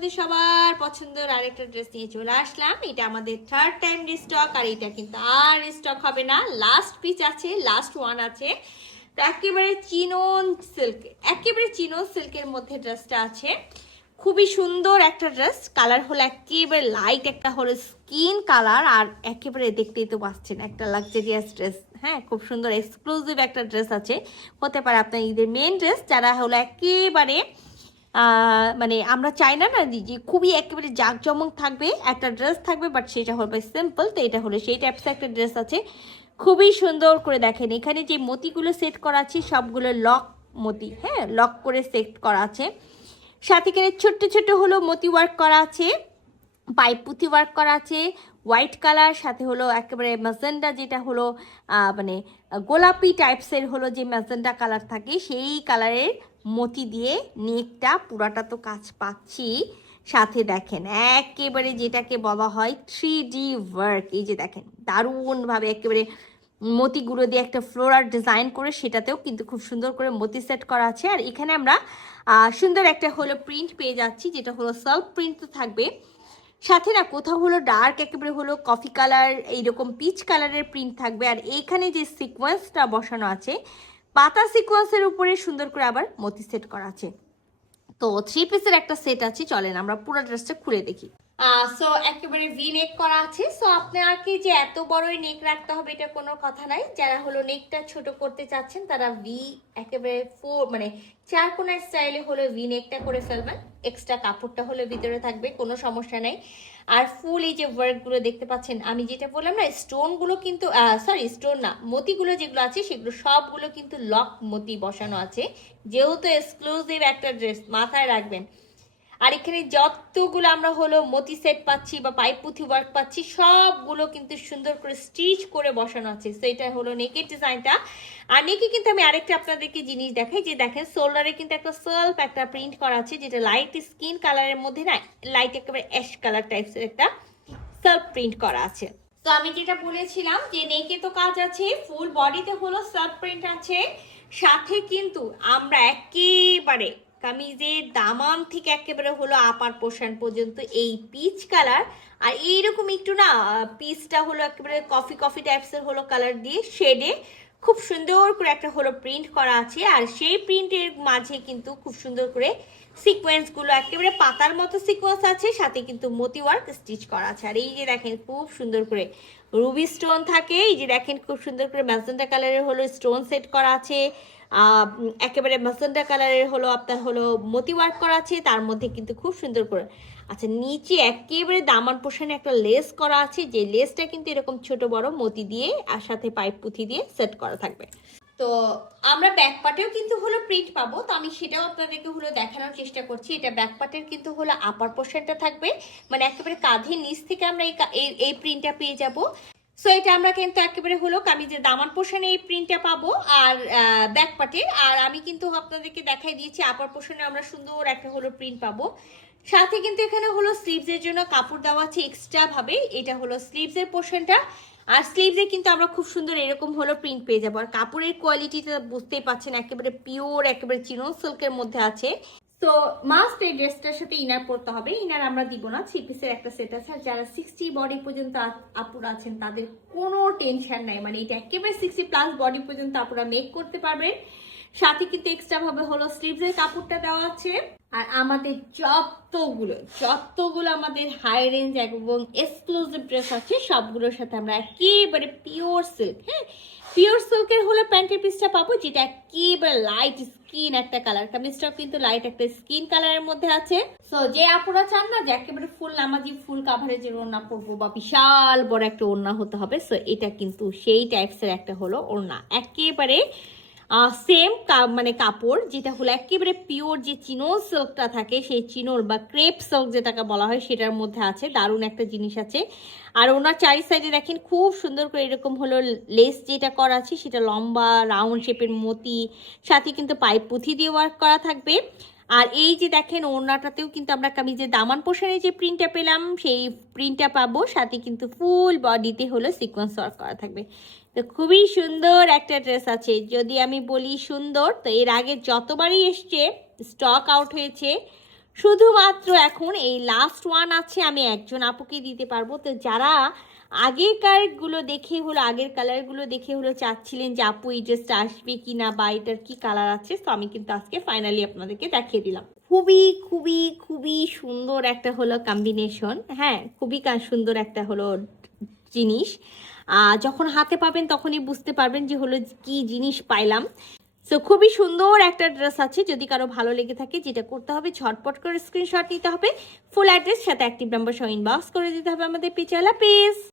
আপনাদের সবার পছন্দের আরেকটা ড্রেস নিয়ে চলে আসলাম। এটা আমাদের থার্ড টাইম রিস্টক, আর এটা কিন্তু আর রিস্টক হবে না, লাস্ট পিস আছে, লাস্ট ওয়ান আছে। তো একেবারে চিনন সিল্কের মধ্যে ড্রেসটা আছে। খুবই সুন্দর একটা ড্রেস, কালার হলো একেবারে লাইট, একটা হলো স্কিন কালার, আর একেবারে দেখতেই তো পাচ্ছেন একটা লাক্সারিয়াস ড্রেস। হ্যাঁ, খুব সুন্দর এক্সক্লুসিভ একটা ড্রেস আছে, হতে পারে আপনার ঈদের মেন ড্রেস। যারা হলো একেবারে মানে আমরা চাই না না যে খুবই একেবারে জাঁকজমক থাকবে একটা ড্রেস থাকবে, বাট সেটা হবে সিম্পল। তো এটা হলো সেই টাইপস একটা ড্রেস আছে, খুবই সুন্দর করে দেখেন। এখানে যে মতিগুলো সেট করা আছে সবগুলো লক মতি, হ্যাঁ লক করে সেট করা আছে। সাথে এখানে ছোট্ট ছোট্ট হলো মতি ওয়ার্ক করা আছে, পাইপ পুঁথি ওয়ার্ক করা আছে, হোয়াইট কালার, সাথে হলো একেবারে ম্যাজেন্ডা, যেটা হলো মানে গোলাপি টাইপসের হলো যে ম্যাজেন্ডা কালার থাকে, সেই কালারের মতি দিয়ে নেকটা পুরাটা তো কাজ পাচ্ছি। সাথে দেখেন একেবারে যেটাকে বলা হয় 3D ওয়ার্ক, এই যে দেখেন দারুণভাবে একেবারে মতিগুলো দিয়ে একটা ফ্লোরাল ডিজাইন করে সেটাতেও কিন্তু খুব সুন্দর করে মতি সেট করা আছে। আর এখানে আমরা সুন্দর একটা হলো প্রিন্ট পেয়ে যাচ্ছি, যেটা হলো সেলফ প্রিন্ট তো থাকবে, সাথে না কোথাও হলো ডার্ক একেবারে হলো কফি কালার, এইরকম পিচ কালারের প্রিন্ট থাকবে। আর এইখানে যে সিকোয়েন্সটা বসানো আছে, পাতা সিকোয়েন্সের উপরে সুন্দর করে আবার মতি সেট করা আছে। তো 3 পিসের একটা সেট আছে, চলেন আমরা পুরো ড্রেসটা খুলে দেখি। সো একেবারে ভি নেক করা আছে। সো আপনাকে যে এত বড়ই নেক রাখতে হবে এটা কোনো কথা নাই। যারা হলো নেকটা ছোট করতে চাচ্ছেন তারা ভি একেবারে মানে 4 কোণার স্টাইলে হলো ভি নেকটা করে ফেলবেন, এক্সট্রা কাপড়টা হলো ভিতরে থাকবে, কোনো সমস্যা নাই। আর ফুল এই যে ওয়ার্কগুলো দেখতে পাচ্ছেন, আমি যেটা বললাম না স্টোনগুলো কিন্তু সরি স্টোন না, মতিগুলো যেগুলো আছে সেগুলো সবগুলো কিন্তু লক মতি বসানো আছে, যেহেতু এক্সক্লুসিভ একটা ড্রেস মাথায় রাখবেন। আর এখানে যতগুলো আমরা হলো মতি সেট পাচ্ছি বা পাইপ পুঁথি ওয়ার্ক পাচ্ছি, সবগুলো কিন্তু সুন্দর করে স্টিচ করে বসানো আছে। তো এটা হলো নেকের ডিজাইনটা। আর নেকে কিন্তু আমি আরেকটা আপনাদেরকে জিনিস দেখাই, যে দেখেন শোল্ডারে কিন্তু একটা সেলফ একটা প্রিন্ট করা আছে, যেটা লাইট স্কিন কালারের মধ্যে না, লাইট একেবারে অ্যাশ কালার টাইপসের একটা সেলফ প্রিন্ট করা আছে। তো আমি যেটা বলেছিলাম যে নেকে তো কাজ আছে, ফুল বডিতে হলো সেলফ প্রিন্ট আছে, সাথে কিন্তু আমরা একেবারে কামিজের দামান থেকে একেবারে হলো আপার পোর্শন পর্যন্ত এই পিচ কালার, আর এইরকম একটু না পিচটা হলো একেবারে কফি কফি টাইপসের হলো কালার দিয়ে শেডে খুব সুন্দর করে একটা হলো প্রিন্ট করা আছে। আর সেই প্রিন্টের মাঝে কিন্তু খুব সুন্দর করে সিকোয়েন্সগুলো একেবারে পাতার মতো সিকোয়েন্স আছে, সাথে কিন্তু মতি ওয়ার্ক স্টিচ করা আছে। আর এই যে দেখেন খুব সুন্দর করে রুবি স্টোন থাকে, এই যে দেখেন খুব সুন্দর করে ম্যাজেন্টা কালারের হলো স্টোন সেট করা আছে, একেবারে ম্যাজেন্টা কালারের হলো আপনার হলো মতি ওয়ার্ক করা আছে, তার মধ্যে কিন্তু খুব সুন্দর করে আচ্ছা নিচে একেবারে দামান পোর্শনে একটা লেস করা আছে, যে লেসটা কিন্তু এরকম ছোট বড় মতি দিয়ে আর সাথে পাইপ পুঁথি দিয়ে সেট করা থাকবে। তো আমরা ব্যাক পার্টেও কিন্তু হলো প্রিন্ট পাবো, তো আমি সেটাও আপনাদেরকে হলো দেখানোর চেষ্টা করছি। এটা ব্যাক পার্টের কিন্তু হলো আপার পোর্শনটা থাকবে, মানে একেবারে কাঁধের নিচ থেকে আমরা এই প্রিন্টটা পেয়ে যাব। সো এটা আমরা কিন্তু একেবারে হলো কামিজের দামান পোর্শনে এই প্রিন্টটা পাবো, আর ব্যাক পার্টে। আর আমি কিন্তু আপনাদেরকে দেখাই দিয়েছি আপার পোর্শনে আমরা সুন্দর একটা হলো প্রিন্ট পাবো, সাথে কিন্তু এখানে হলো স্লিভসের জন্য কাপড় দেওয়া আছে এক্সট্রা ভাবে, এটা হলো স্লিভসের পোর্শনটা। আর স্লিভসে কিন্তু আমরা খুব সুন্দর এরকম হলো প্রিন্ট পেয়ে যাবো। আর কাপড়ের কোয়ালিটিটা বুঝতেই পাচ্ছেন একেবারে পিওর, একেবারে চিনন সিল্কের মধ্যে আছে। তো মাস্ট এই ড্রেসটার সাথে ইনার পরতে হবে, ইনার আমরা দিব না, 3 পিসের একটা সেট আছে। আর যারা 60 বডি পর্যন্ত আপুরা আছেন তাদের কোনো টেনশন নাই, মানে এটা একেবারে 60+ বডি পর্যন্ত আপুরা মেক করতে পারবেন। সাথে কিন্তু এক্সট্রা ভাবে হলো স্লিভসের কাপড়টা দেওয়া আছে। আর আমাদের যতগুলো আমাদের হাই রেঞ্জ এবং এক্সক্লুসিভ ড্রেস আছে সবগুলোর সাথে আমরা একেবারে পিওর সিল্ক, হ্যাঁ পিওর সিল্কের হলো প্যান্টের পিসটা পাবো, যেটা একেবারে লাইট স্কিন একটা কালার, কামিজটাও কিন্তু লাইট একটা স্কিন কালারের মধ্যে আছে। সো যে আপুরা চান না যে একেবারে ফুল নামাজি ফুল কাভারেজের ওড়না পরবো বা বিশাল বড় একটা ওড়না হতে হবে, সো এটা কিন্তু সেই টাইপসের একটা হলো ওড়না, একেবারে সেম মানে কাপড়, যেটা হলো একেবারে পিওর যে চিনোর সিল্কটা থাকে, সেই চিনোর বা ক্রেপ সিল্ক যেটাকে বলা হয় সেটার মধ্যে আছে, দারুণ একটা জিনিস আছে। আর ওনার চারি সাইডে দেখেন খুব সুন্দর করে এরকম হলো লেস যেটা করা আছে সেটা লম্বা রাউন্ড শেপের মতি, সাথে কিন্তু পাইপ পুঁথি দিয়ে ওয়ার্ক করা থাকবে। আর এই যে দেখেন ওড়নাটাতেও কিন্তু আমরা কামিজের দামান পোর্শনে যে প্রিন্টটা পেলাম সেই প্রিন্টটা পাবো, সাথে কিন্তু ফুল বডিতে হলো সিকোয়েন্স ওয়ার্ক করা থাকবে। তো খুবই সুন্দর একটা ড্রেস আছে, যদি আমি বলি সুন্দর, তো এর আগে যতবারই এসছে স্টক আউট হয়েছে, শুধুমাত্র এখন এই লাস্ট ওয়ান আছে, আমি একজন আপুকে দিতে পারবো। তো যারা আগের কালারগুলো দেখে হলো চাচ্ছিলেন যে আপু এই ড্রেসটা আসবে কি না বা এটার কি কালার আছে, তো আমি কিন্তু আজকে ফাইনালি আপনাদেরকে দেখিয়ে দিলাম। খুবই খুবই খুবই সুন্দর একটা হলো কম্বিনেশন, হ্যাঁ খুবই সুন্দর একটা হলো জিনিস। যখন হাতে পাবেন তখনই বুঝতে পারবেন যে হলো কি জিনিস পাইলাম। সো খুবই সুন্দর একটা ড্রেস আছে। যদি কারো ভালো লেগে থাকে, যেটা করতে হবে ঝটপট করে স্ক্রিনশট নিতে হবে, ফুল অ্যাড্রেস সাথে অ্যাক্টিভ নাম্বার সহ ইনবক্স করে দিতে হবে আমাদের পেজে। আল্লাহ হাফেজ।